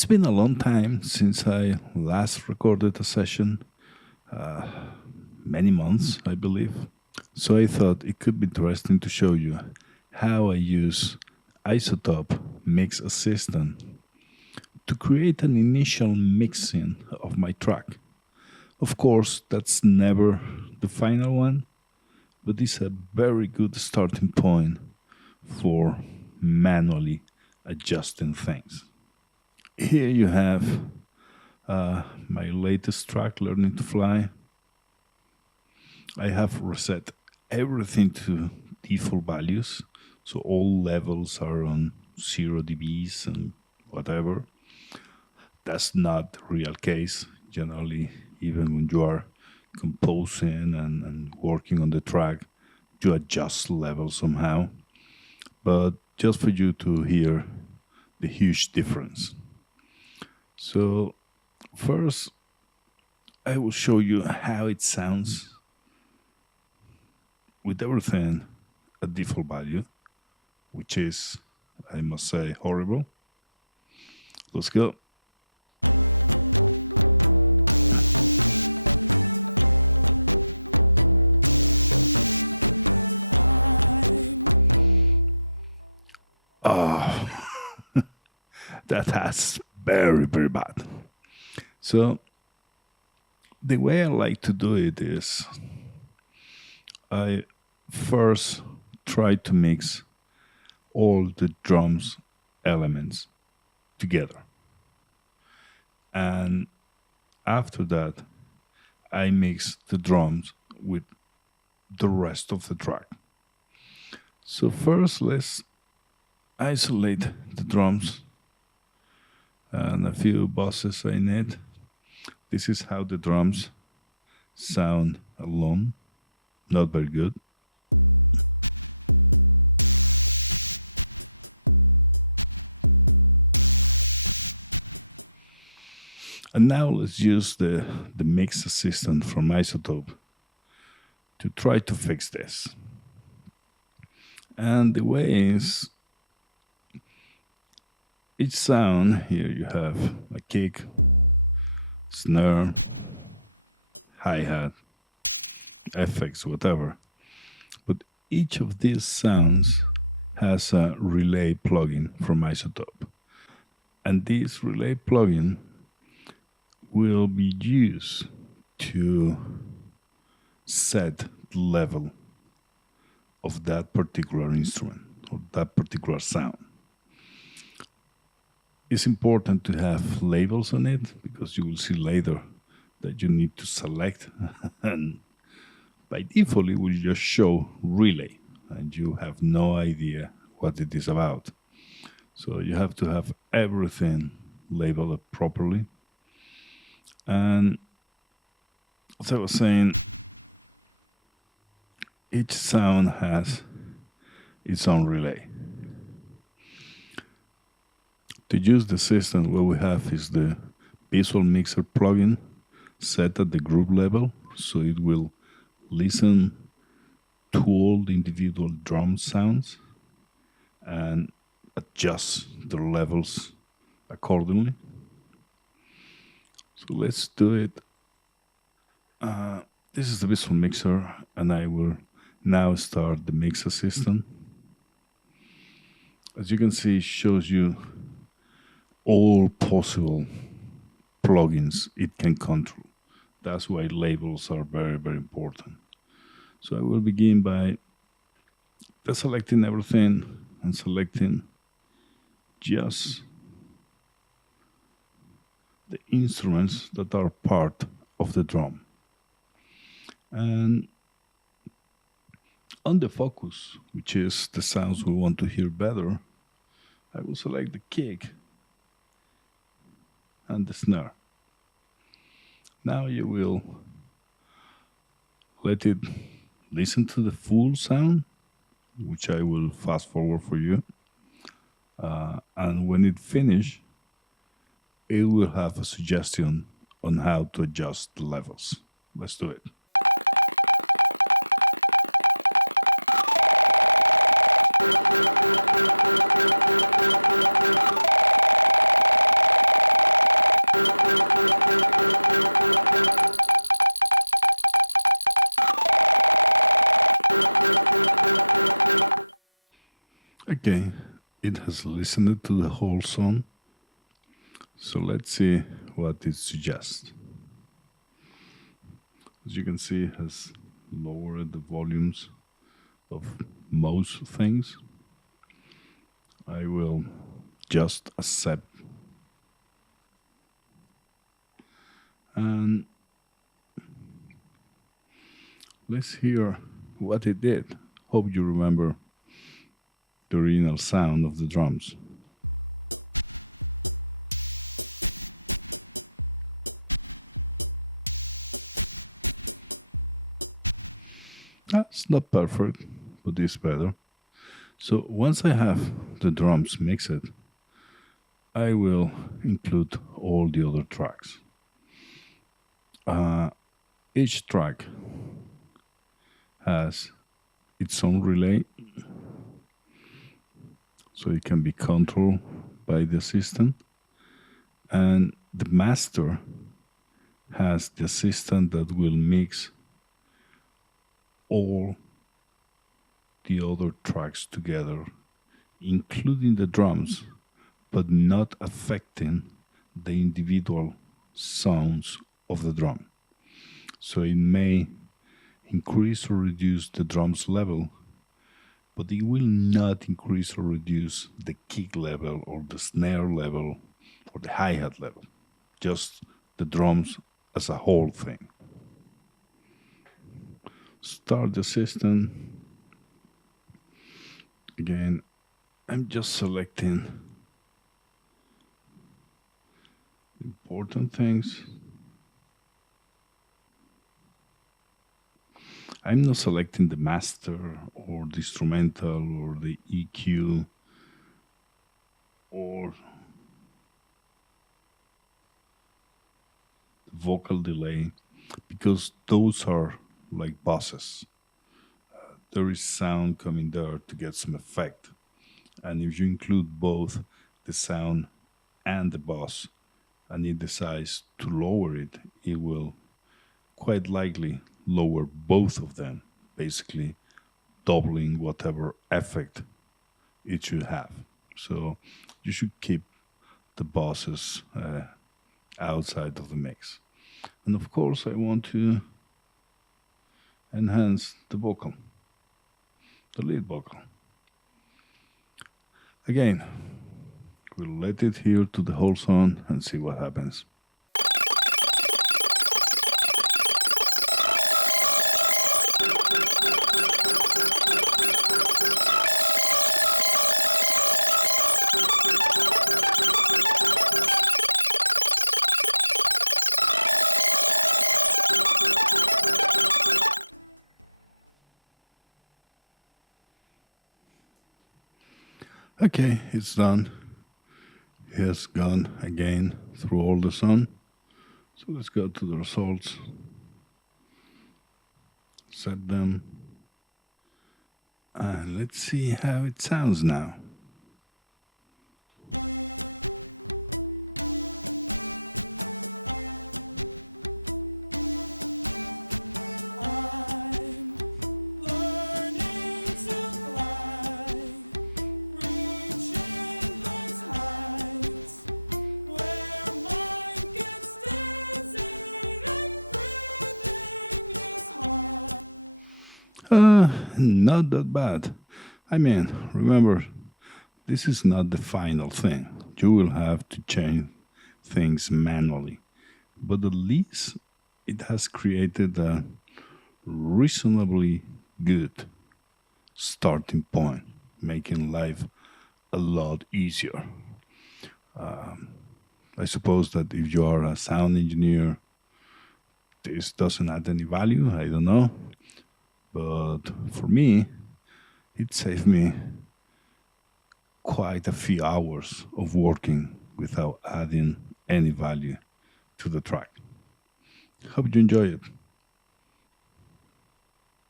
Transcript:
It's been a long time since I last recorded a session, many months, I believe. So I thought it could be interesting to show you how I use Izotope Mix Assistant to create an initial mixing of my track. Of course, that's never the final one, but it's a very good starting point for manually adjusting things. Here you have my latest track, Learning to Fly. I have reset everything to default values, so all levels are on 0 dBs and whatever. That's not the real case. Generally, even when you are composing and working on the track, you adjust levels somehow. But just for you to hear the huge difference. So, first, I will show you how it sounds with everything at default value, which is, I must say, horrible. Let's go. Oh, that's very, very bad. So, the way I like to do it is I first try to mix all the drums elements together. And after that, I mix the drums with the rest of the track. So first, let's isolate the drums and a few bosses I need. This is how the drums sound alone. Not very good. And now let's use the mix assistant from Izotope to try to fix this. And the way is each sound here you have a kick, snare, hi-hat, effects, whatever. But each of these sounds has a relay plugin from Izotope. And this relay plugin will be used to set the level of that particular instrument or that particular sound. It's important to have labels on it because you will see later that you need to select and by default it will just show relay and you have no idea what it is about. So you have to have everything labeled properly. And as I was saying, each sound has its own relay. To use the system, what we have is the Visual Mixer plugin set at the group level, so it will listen to all the individual drum sounds and adjust the levels accordingly. So let's do it. This is the Visual Mixer, and I will now start the Mix Assistant. As you can see, it shows you all possible plugins it can control. That's why labels are very, very important. So I will begin by deselecting everything and selecting just the instruments that are part of the drum. And on the focus, which is the sounds we want to hear better, I will select the kick and the snare. Now you will let it listen to the full sound, which I will fast forward for you. And when it finishes, it will have a suggestion on how to adjust the levels. Let's do it. Okay, it has listened to the whole song, so let's see what it suggests. As you can see, it has lowered the volumes of most things. I will just accept and let's hear what it did. Hope you remember the original sound of the drums. It's not perfect, but it's better. So once I have the drums mixed, I will include all the other tracks. Each track has its own relay, so it can be controlled by the assistant, and the master has the assistant that will mix all the other tracks together, including the drums, but not affecting the individual sounds of the drum. So it may increase or reduce the drum's level, but it will not increase or reduce the kick level or the snare level or the hi-hat level, just the drums as a whole thing. Start the system. Again, I'm just selecting important things. I'm not selecting the master or the instrumental or the EQ or vocal delay because those are like buses. There is sound coming there to get some effect. And if you include both the sound and the bus and it decides to lower it, it will quite likely lower both of them, basically doubling whatever effect it should have. So you should keep the buses outside of the mix. And of course, I want to enhance the vocal, the lead vocal. Again, we'll let it hear to the whole song and see what happens. Okay, it's done. It has gone again through all the song. So let's go to the results, set them, and let's see how it sounds now. Not that bad. I mean, remember, this is not the final thing. You will have to change things manually. But at least it has created a reasonably good starting point, making life a lot easier. I suppose that if you are a sound engineer, this doesn't add any value. I don't know. But for me, it saved me quite a few hours of working without adding any value to the track. Hope you enjoy it.